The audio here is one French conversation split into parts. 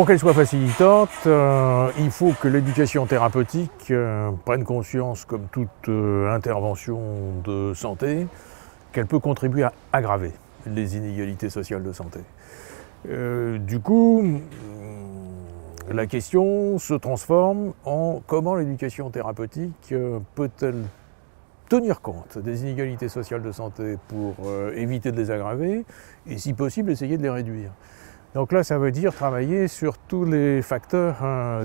Pour qu'elle soit facilitante, il faut que l'éducation thérapeutique prenne conscience, comme toute intervention de santé, qu'elle peut contribuer à aggraver les inégalités sociales de santé. Du coup, la question se transforme en comment l'éducation thérapeutique peut-elle tenir compte des inégalités sociales de santé pour éviter de les aggraver et, si possible, essayer de les réduire. Donc là, ça veut dire travailler sur tous les facteurs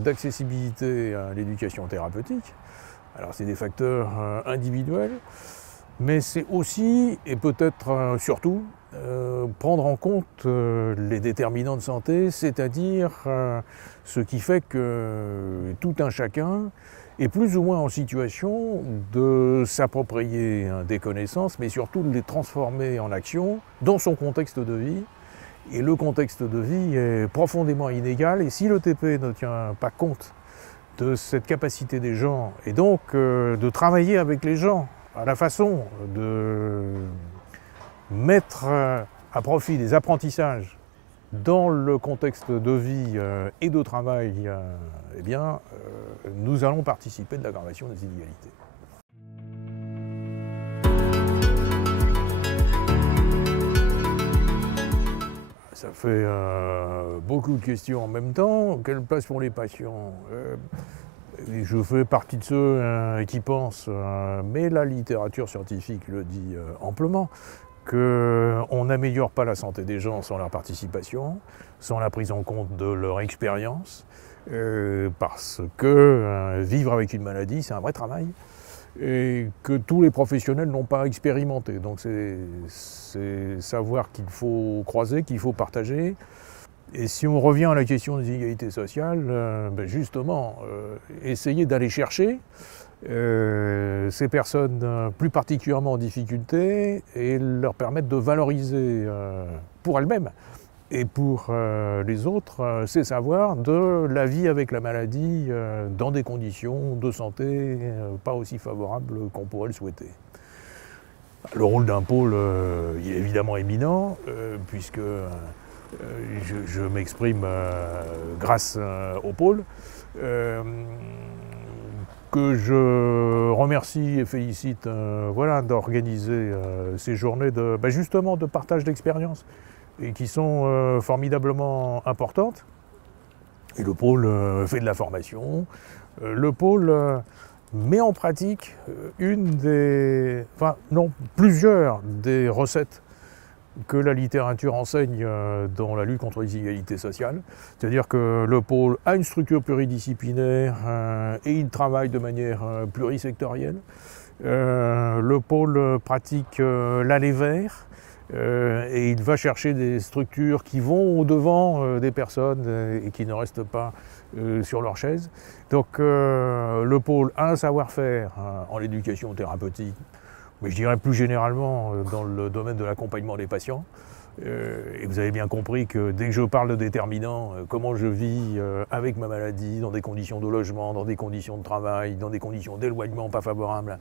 d'accessibilité à l'éducation thérapeutique. Alors c'est des facteurs individuels, mais c'est aussi, et peut-être surtout, prendre en compte les déterminants de santé, c'est-à-dire ce qui fait que tout un chacun est plus ou moins en situation de s'approprier des connaissances, mais surtout de les transformer en action dans son contexte de vie. Et le contexte de vie est profondément inégal, et si le TP ne tient pas compte de cette capacité des gens, et donc de travailler avec les gens à la façon de mettre à profit des apprentissages dans le contexte de vie et de travail, eh bien, nous allons participer de l'aggravation des inégalités. Ça fait beaucoup de questions en même temps. Quelle place pour les patients? Je fais partie de ceux qui pensent, mais la littérature scientifique le dit amplement, qu'on n'améliore pas la santé des gens sans leur participation, sans la prise en compte de leur expérience, parce que vivre avec une maladie, c'est un vrai travail, et que tous les professionnels n'ont pas expérimenté. Donc c'est savoir qu'il faut croiser, qu'il faut partager. Et si on revient à la question des inégalités sociales, justement, essayer d'aller chercher ces personnes plus particulièrement en difficulté et leur permettre de valoriser pour elles-mêmes et pour les autres ces savoirs de la vie avec la maladie dans des conditions de santé pas aussi favorables qu'on pourrait le souhaiter. Le rôle d'un pôle il est évidemment éminent puisque je m'exprime grâce au pôle, que je remercie et félicite d'organiser ces journées justement de partage d'expériences et qui sont formidablement importantes. Et le pôle fait de la formation, le pôle met en pratique plusieurs des recettes que la littérature enseigne dans la lutte contre les inégalités sociales. C'est-à-dire que le pôle a une structure pluridisciplinaire et il travaille de manière plurisectorielle. Le pôle pratique l'aller vers et il va chercher des structures qui vont au-devant des personnes et qui ne restent pas sur leur chaise. Donc le pôle a un savoir-faire en éducation thérapeutique, mais je dirais plus généralement dans le domaine de l'accompagnement des patients. Et vous avez bien compris que dès que je parle de déterminants, comment je vis avec ma maladie, dans des conditions de logement, dans des conditions de travail, dans des conditions d'éloignement pas favorables,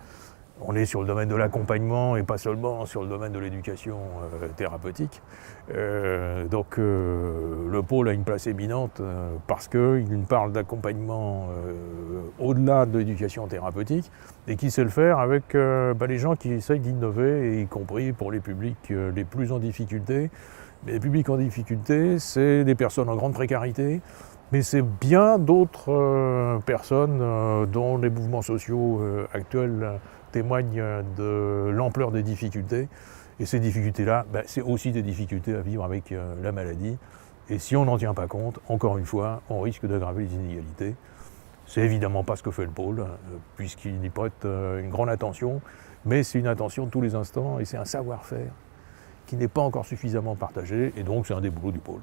on est sur le domaine de l'accompagnement et pas seulement sur le domaine de l'éducation thérapeutique. Donc le pôle a une place éminente parce qu'il parle d'accompagnement au-delà de l'éducation thérapeutique et qui sait le faire avec les gens qui essayent d'innover, y compris pour les publics les plus en difficulté. Les publics en difficulté, c'est des personnes en grande précarité, mais c'est bien d'autres personnes dont les mouvements sociaux actuels témoignent de l'ampleur des difficultés. Et ces difficultés-là, c'est aussi des difficultés à vivre avec la maladie. Et si on n'en tient pas compte, encore une fois, on risque d'aggraver les inégalités. C'est évidemment pas ce que fait le pôle, puisqu'il y prête une grande attention, mais c'est une attention de tous les instants et c'est un savoir-faire qui n'est pas encore suffisamment partagé, et donc c'est un des boulots du pôle.